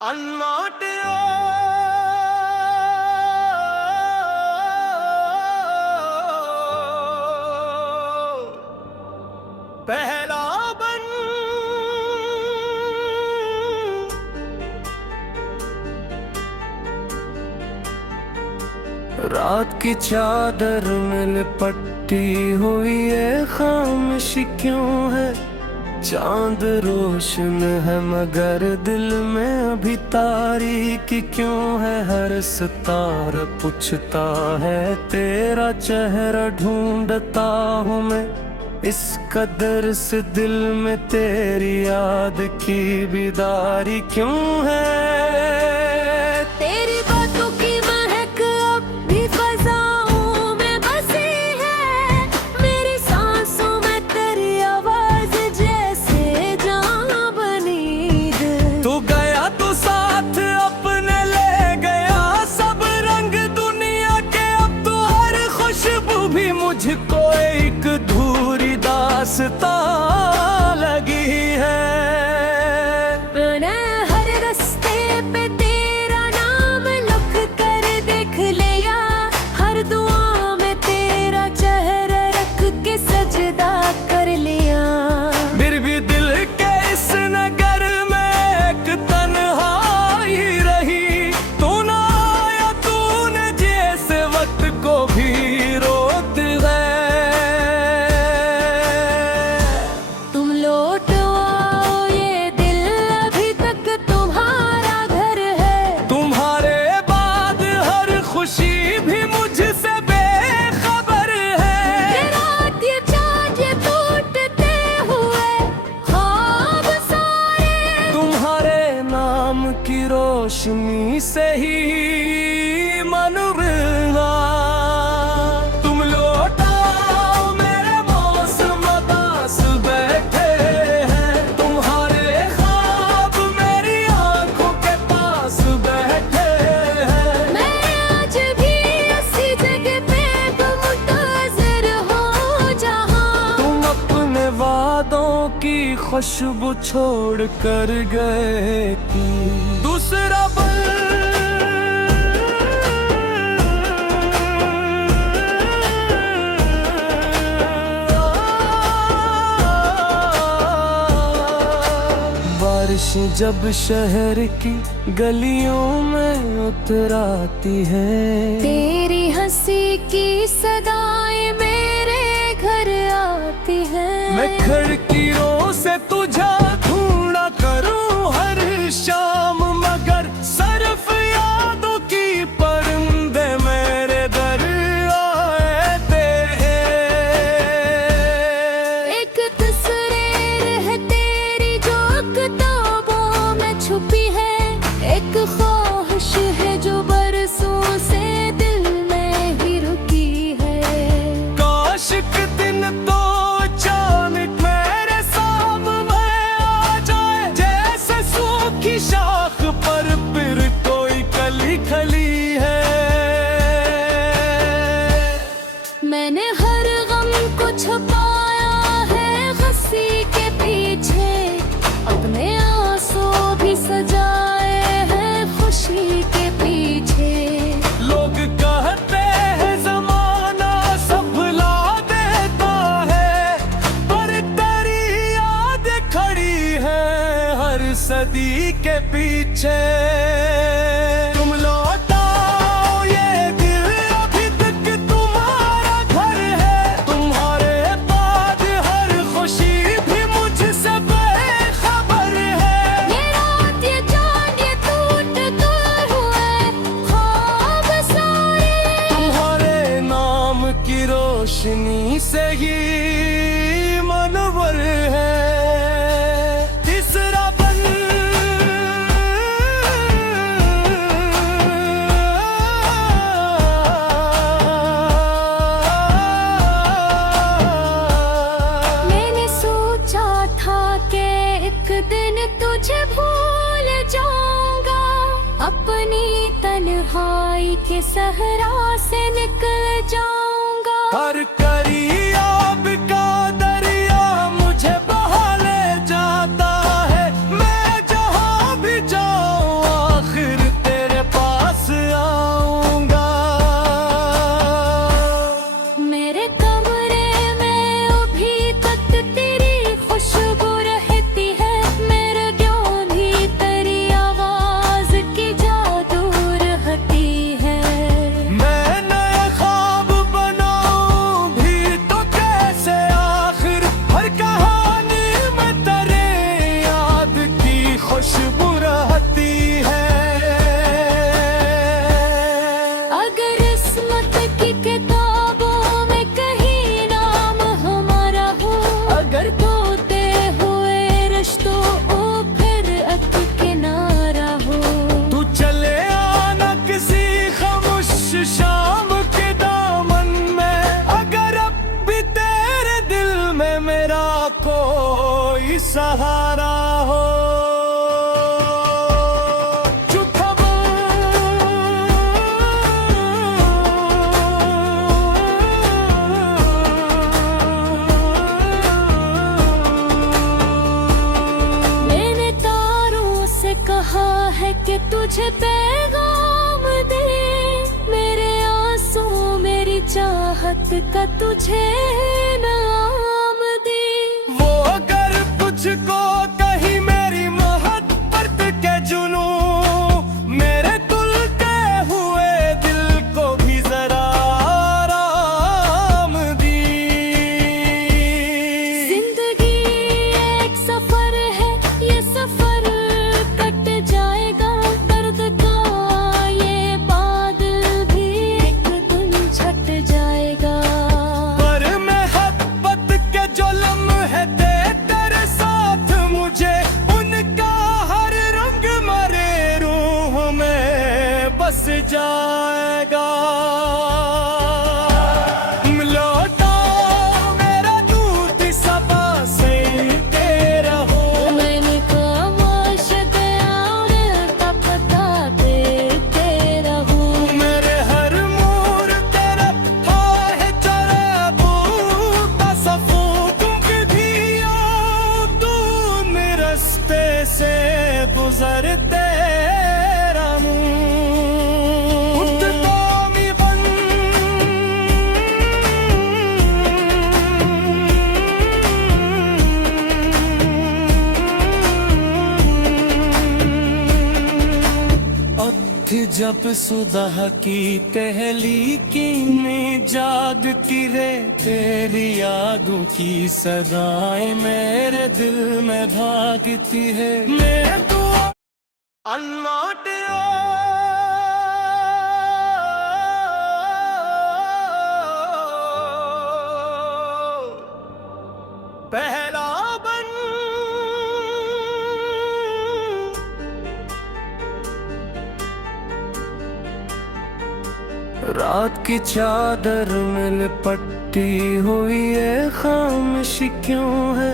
अनमाटिया पहला बन रात की चादर में लिपटी हुई है खामोशी क्यों है। चांद रोशन है मगर दिल में अभी तारीकी क्यों है। हर सितारा पूछता है तेरा चेहरा ढूंढता हूँ मैं। इस कदर से दिल में तेरी याद की बेदारी क्यों है। तेरी बातों की महक अब भी फज़ाओं में बसी है। मेरी सांसों में तेरी आवाज जैसे जान बनी है। तू गया तो साथ अपने ले गया सब रंग दुनिया के। अब तो हर खुशबू भी मुझको एक धूरी दास्तां लगी है। मैंने हर रास्ते पे तेरा नाम लिख कर देख लिया। हर दुआ में तेरा चेहरा रख के सजदा कर लिया। फिर भी दिल के इस नगर में एक तन्हाई रही। तू ना आया तूने जैसे वक्त को भी रोक गए। तुम लौट आओ ये दिल अभी तक तुम्हारा घर है। तुम्हारे बाद हर खुशी भी मुझसे बेखबर है। ये रात ये चाँद ये टूटते हुए ख्वाब सारे तुम्हारे नाम की रोशनी से ही मन बिना। तुम लौट आओ मेरे मौसम उदास बैठे हैं। तुम्हारे ख्वाब मेरी आंखों के पास बैठे हैं। मैं आज भी ऐसी जगह पे मुंतज़िर हूँ जहाँ तुम अपने वादों की खुशबू छोड़ कर गए थी। दूसरा बारिश जब शहर की गलियों में उतर आती है। तेरी हंसी की सदाएं मेरे घर आती हैं। मैं खिड़कियों से तुझे ढूंढा करूं हर शाम मगर सिर्फ यादों की परिंदे मेरे दर आते हैं। एक तस्वीर है तेरी जो किताबों में छुपी है। एक ख्वाहिश है जो बरसों से दिल में ही रुकी है। काश के दिन तो अचानक मेरे सामने आ जाए। जैसे सूखी शाख पर फिर कोई कली खली है। मैंने हर गम को छुपाया है हंसी के पीछे। अपने आंसू भी सजाए हैं खुशी के पीछे। लोग कहते हैं जमाना संभला देता है पर तेरी याद खड़ी है हर सदी के पीछे। तुम लौट आओ ये दिल अभी तक तुम्हारा घर है। तुम्हारे बाद हर खुशी भी मुझसे बेखबर है। ये रात ये चाँद ये टूट कर हुए ख्वाब सारे तुम्हारे नाम की रोशनी से ही मनवर है। तीसरा बन मैंने सोचा था कि एक दिन तुझे भूल जाऊंगा। अपनी तन्हाई के सहरा से निकल जाऊंगा। हर करियाब का दरिया मुझे बहा ले जाता है। मैं जहाँ भी जाऊँ रहा है कि तुझे पैगाम दे, मेरे आंसू मेरी चाहत का तुझे नाम दे। वो अगर तुझको कहीं मेरी मोहब्बत के जुनू, मेरे तुलते हुए दिल को भी जरा आराम दी। जिंदगी एक सफर है, ये सफर कट जाएगा, दर्द का ये बादल भी एक दिन छट जाएगा। पर मोहब्बत के जो लम्हे थे तेरे साथ मुझे, उनका हर रंग मरे रूह में बस जाएगा। लौटा मेरा दूध सबा से तेरा हो, मैंने खामोश और तपता देते रहूं। मेरे हर मोड़ तेरा है चराबू का सफू, क्योंकि दिया तू मेरे रास्ते से गुजरते जब सुबह की पहली कीमें जागती रे, तेरी यादों की सदाएं मेरे दिल में भागती है। मैं तो अनमोट पहला रात की चादर में लिपटी हुई है खामोशी क्यों है,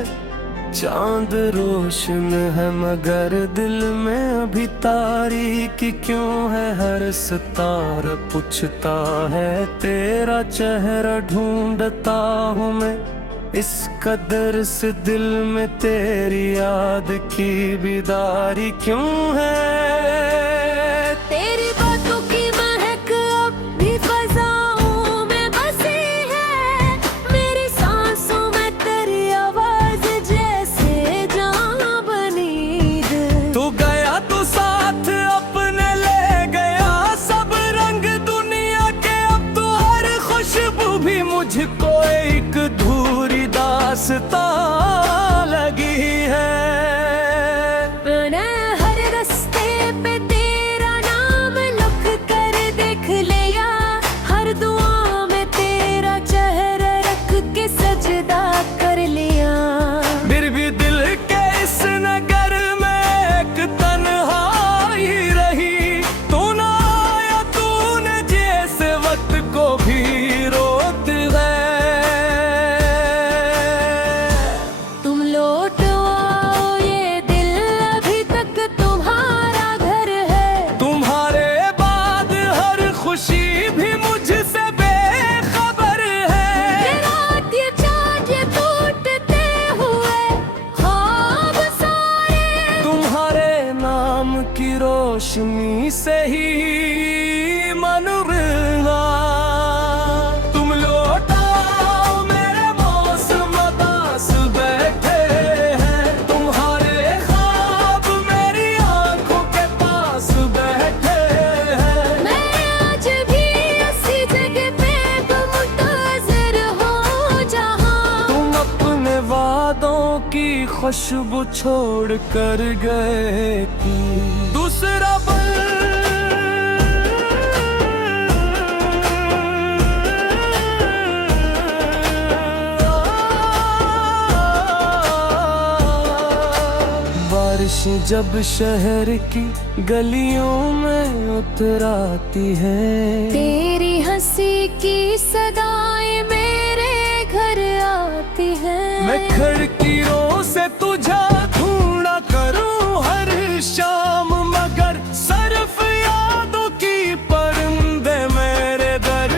चांद रोशन है मगर दिल में अभी तारीकी क्यों है। हर सितारा पूछता है तेरा चेहरा ढूंढता हूँ मैं, इस कदर से दिल में तेरी याद की बेदारी क्यों है। तेरी बातों की महक अब भी फज़ाओं में बसी है, मेरी सांसों में तेरी आवाज जैसे जान बनी है। तू गया तो साथ अपने ले गया सब रंग दुनिया के, अब तो हर खुशबू भी मुझको एक धूरी दास्तां लगी है। मैंने हर रास्ते पे तेरा नाम लिख कर देख लिया, हर दुआ में तेरा चेहरा रख के सजदा कर लिया। फिर भी दिल के इस नगर में एक तन्हाई रही, तू ना आया तूने जैसे वक्त को भी रोक है। तुम लौट आओ, ये दिल अभी तक तुम्हारा घर है। तुम्हारे बाद हर खुशी भी मुझसे बेखबर है। रात ये चाँद ये टूटते हुए ख्वाब सारे, तुम्हारे नाम की रोशनी से ही मन रंगा। तुम लौटाओ मेरे मौसम उदास बैठे हैं, तुम्हारे ख्वाब मेरी आंखों के पास बैठे हैं। मैं आज भी इसी जगह पे मुंतज़िर हूँ जहाँ तुम अपने वादों की खुशबू छोड़ कर गए थी। दूसरा बारिश जब शहर की गलियों में उतर आती है, तेरी हंसी की सदाएं मेरे घर आती हैं। मैं खिड़कियों से तुझे ढूंढा करूं हर शाम, मगर सिर्फ यादों की परिंदे मेरे दर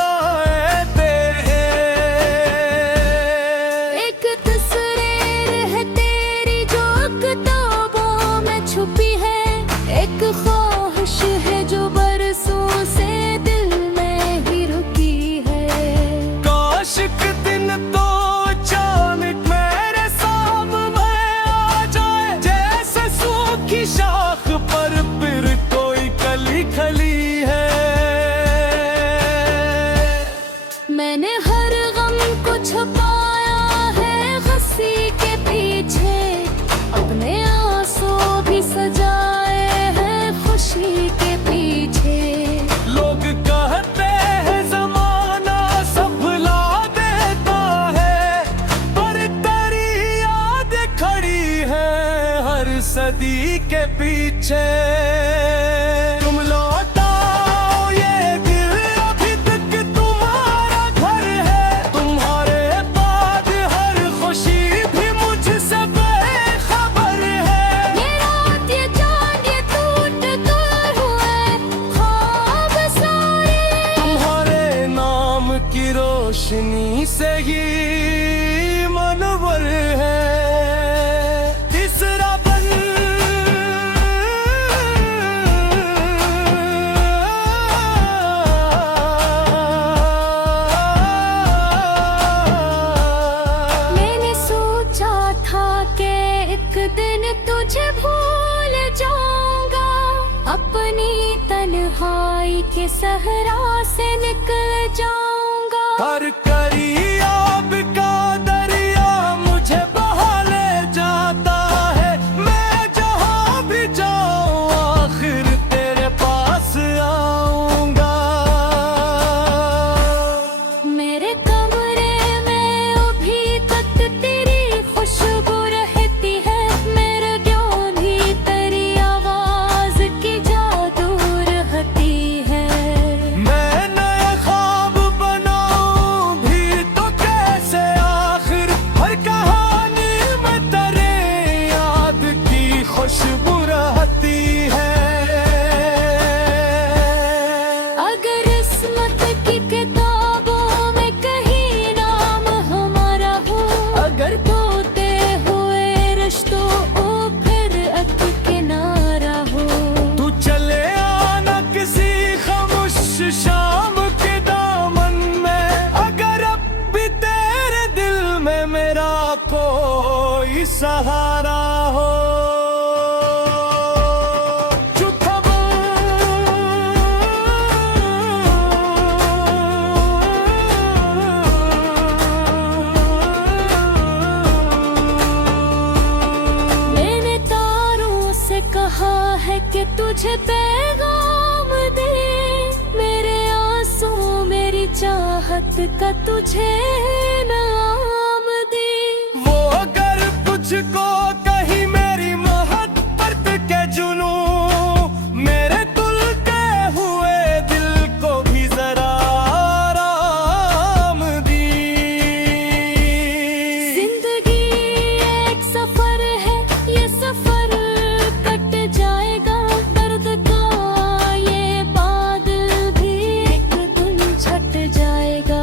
आते हैं। एक तस्वीर है तेरी जो किताबों में छुपी है, एक ख्वाहिश है जो बरसों से दिल में ही रुकी है। काश के दिन तो अचानक मेरे सामने आ जाए, जैसे सूखी शाख पर फिर कोई कली खली है। मैंने हर गम को छुपाया है हंसी के पीछे, अपने आंसू भी सजाए हैं खुशी के पीछे। लोग कहते हैं जमाना सब भुला देता है, पर तेरी याद खड़ी है हर सदी के पीछे। तुम लौटाओ ये दिल, अभी तक तुम्हारा घर है। तुम्हारे बाद हर खुशी भी मुझसे बेखबर है। ये रात ये चांद ये टूट कर हुए ख्वाब सारे, तुम्हारे नाम की रोशनी से ही मनवर है। तीसरा बन मैंने सोचा था कि एक दिन तुझे भूल जाऊंगा, अपनी तन्हाई के सहरा से निकल जाऊंगा। हर करियाब का दरिया मुझे बहा ले जाता है। मैं जहाँ भी जाऊँ आखिर तेरे पास आऊंगा। मेरे कमरे में अभी तक तेरी खुशबू रहती है, मेरे क्यों भी तेरी आवाज की जादू रहती है। मैं नया ख्वाब बनाऊं भी तो कैसे, आखिर हर कहानी में तेरे याद की खुशबू रहती है। अगर किस्मत की किताबों में कहीं नाम हमारा हो, अगर टूटे हुए रिश्तों को फिर अक किनारा हो। तू चले आना किसी खामोश शाम के दामन में, अगर अब भी तेरे दिल में मेरा कोई सहारा हो। झूठा मैंने तारों से कहा है कि तुझे पैगाम दे, मेरे आंसू मेरी चाहत का तुझे नाम दे। वो अगर तुझको कहीं मेरी मोहब्बत के जुनू, मेरे तुलते हुए दिल को भी जरा आराम दी। जिंदगी एक सफर है, ये सफर कट जाएगा। दर्द का ये बादल भी एक दिन छट जाएगा।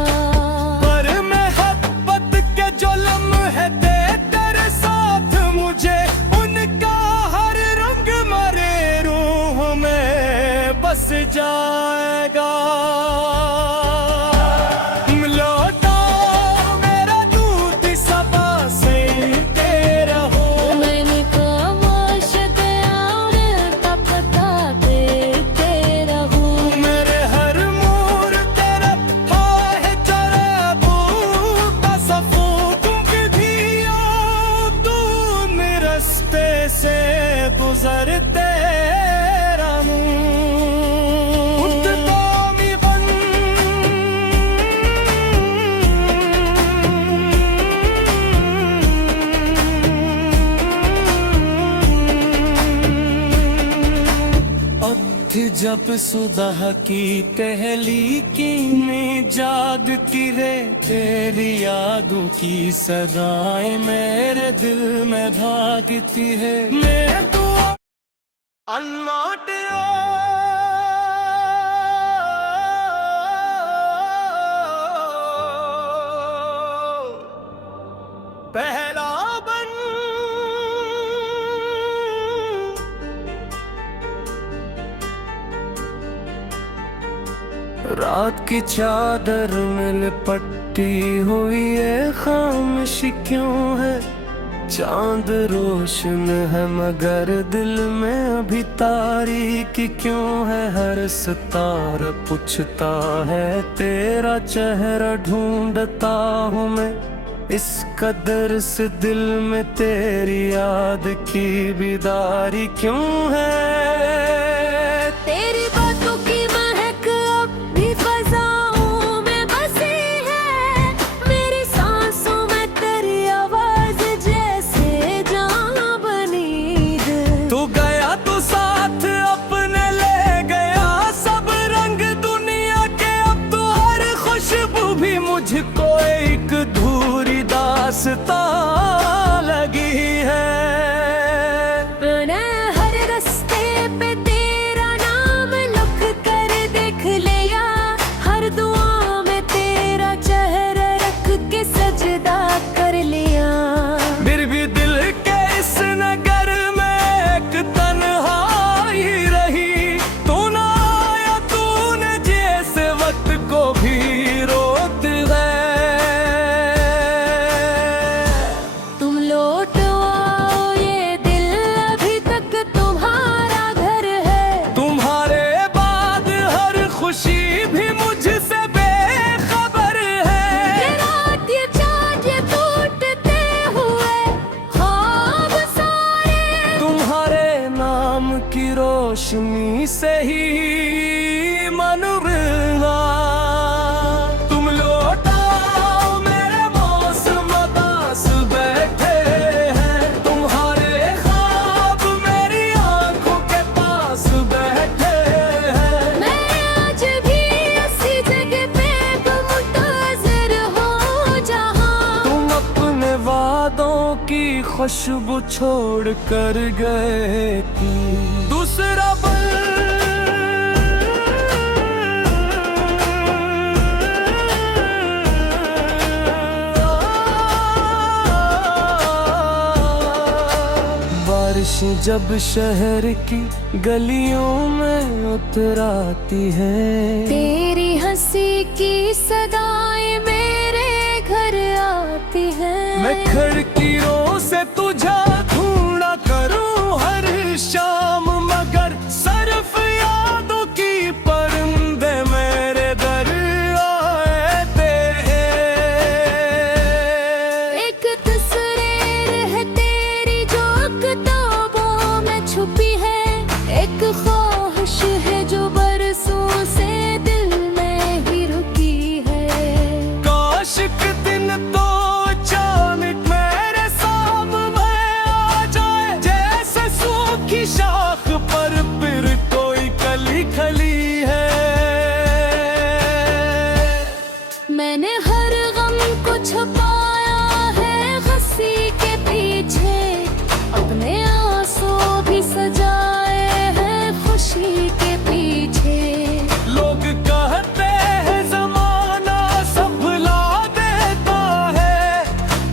पर मोहब्बत के जो लम्हे थे तेरे साथ मुझे, उनका हर रंग मरे रूह में बस जाएगा। लौटाओ मेरा दूध सबा से तेरा हो। मैंने खामोश और तब तक तेरा हूँ। मेरे हर मोड़ तेरा है चराबू का सफू। तुम भी आओ तू मेरे रास्ते से गुजरते रहूं। उद्दामी बन जब सुबह की पहली कीमें जागती है, तेरी यादों की सदाएं मेरे दिल में भागती है। मैं तो अनलौट पहला बन रात की चादर में लिपटी हुई है खामोश क्यों है। चांद रोशन है मगर दिल में अभी तारीकी क्यों है। हर सितारा पूछता है तेरा चेहरा ढूंढता हूँ मैं। इस कदर से दिल में तेरी याद की बेदारी क्यों है। तेरी बातों की महक अब भी फज़ाओं में बसी है। मेरी सांसों में तेरी आवाज जैसे जान बनी है। तू गया तो साथ अपने ले गया सब रंग दुनिया के। अब तो हर खुशबू भी मुझको एक धूरी दास्तां लगी है। मैंने हर रास्ते पे तेरा नाम लिख कर देख लिया। हर दुआ में तेरा चेहरा रख के सजदा कर लिया। फिर भी दिल के इस नगर में एक तन्हाई रही। तू ना आया तूने जैसे वक्त को भी रोक है। तुम लौट आओ ये दिल अभी तक तुम्हारा घर है। तुम्हारे बाद हर खुशी भी मुझसे बेखबर है। ये रात ये चाँद ये टूटते हुए ख्वाब सारे तुम्हारे नाम की रोशनी से ही मन बिना। तुम लौट आओ मेरे मौसम उदास बैठे हैं। तुम्हारे ख्वाब मेरी आंखों के पास बैठे हैं। मैं आज भी इसी जगह पे मुंतज़िर हूँ जहाँ तुम अपने वादों की खुशबू छोड़ कर गए थी। दूसरा बारिश जब शहर की गलियों में उतर आती है। तेरी हंसी की सदाएं मेरे घर आती हैं। मैं खिड़कियों से तुझे ढूंढा करूं हर शाम मगर सिर्फ यादों की परिंदे मेरे दर आते हैं। एक तस्वीर है तेरी जो किताबों में छुपी है। एक ख्वाहिश है जो बरसों से दिल में ही रुकी है। काश के दिन तो अचानक मेरे सामने आ जाए। जैसे सूखी शाख पर फिर कोई कली खली है। मैंने हर गम को छुपाया है हंसी के पीछे। अपने आंसू भी सजाए हैं खुशी के पीछे। लोग कहते हैं जमाना सब भुला देता है।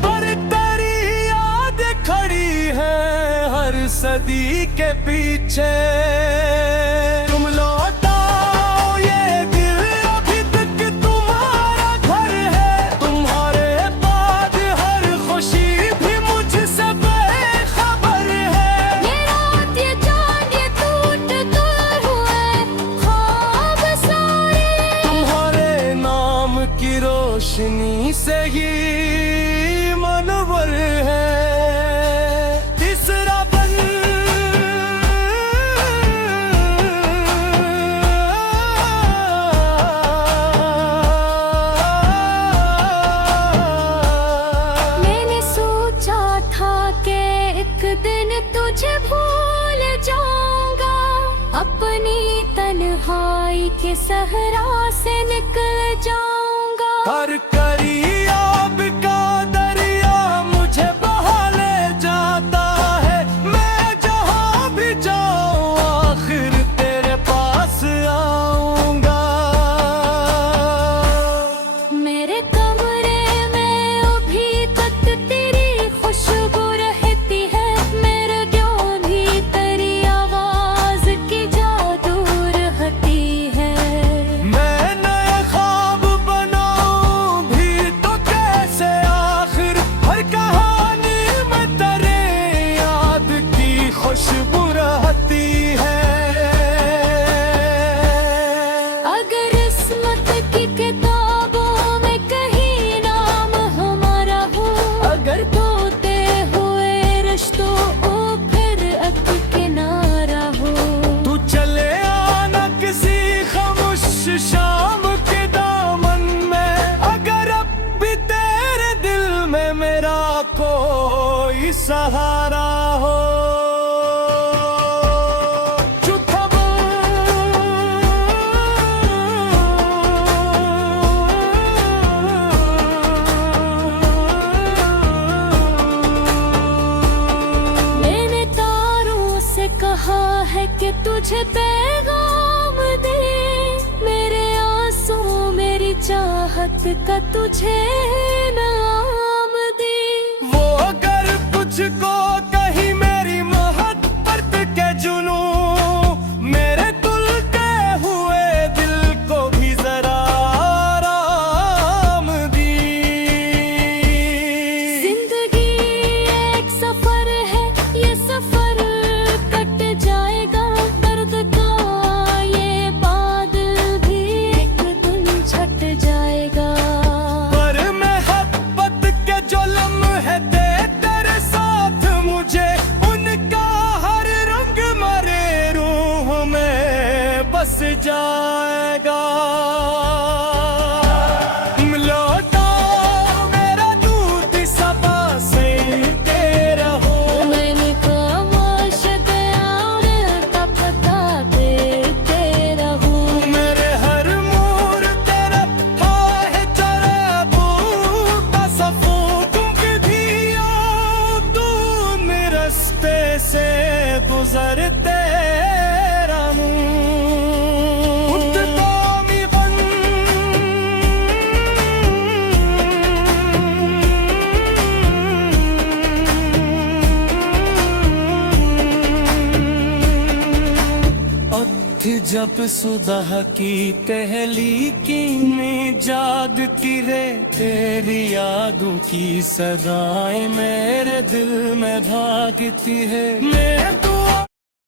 पर तेरी याद खड़ी है हर सदी के पीछे। तुम लौट आओ ये दिल अभी तक तुम्हारा घर है। तुम्हारे बाद हर खुशी भी मुझसे बेखबर है। ये रात ये चाँद ये टूट कर हुए ख्वाब सारे तुम्हारे नाम की रोशनी से ही मनवर है। तीसरा मैंने सोचा था कि एक दिन तुझे भूल जाऊंगा। अपनी तन्हाई के सहरा से निकल जाऊंगा। हर करियाब का दरिया मुझे बहा ले जाता है। मैं जहाँ भी जाऊँ आखिर तेरे पास आऊंगा। मेरे कमरे में अभी तक तेरी खुशबू रहती है। मेरे क्यों भी तेरी आवाज की जादू रहती है। मैं न है कि तुझे पैगाम दे, मेरे आंसू मेरी चाहत का तुझे नाम दे। वो अगर तुझको कहीं मेरी मोहब्बत के जुनू, मेरे तुलते हुए दिल को भी जरा आराम दी। जिंदगी एक सफर है, ये सफर कट जाएगा, दर्द का ये बादल भी एक दिन छट जाएगा। पर मोहब्बत के जो लम्हे थे तेरे साथ मुझे, उनका हर रंग मरे रूह में बस जाएगा। लौटा मेरा दूध सबा से तेरा हो, मैंने खामोश गया और तब तक तेरा हूँ। मेरे हर मोर तेरा है चराबू का सफू, तुम भी आओ तू मेरे रास्ते से गुजरते रहूं। उठता मी बन अथी जब सुबह की तहलीकी में जागती रे, तेरी यादों की सदाएं मेरे दिल में भागती है। मैं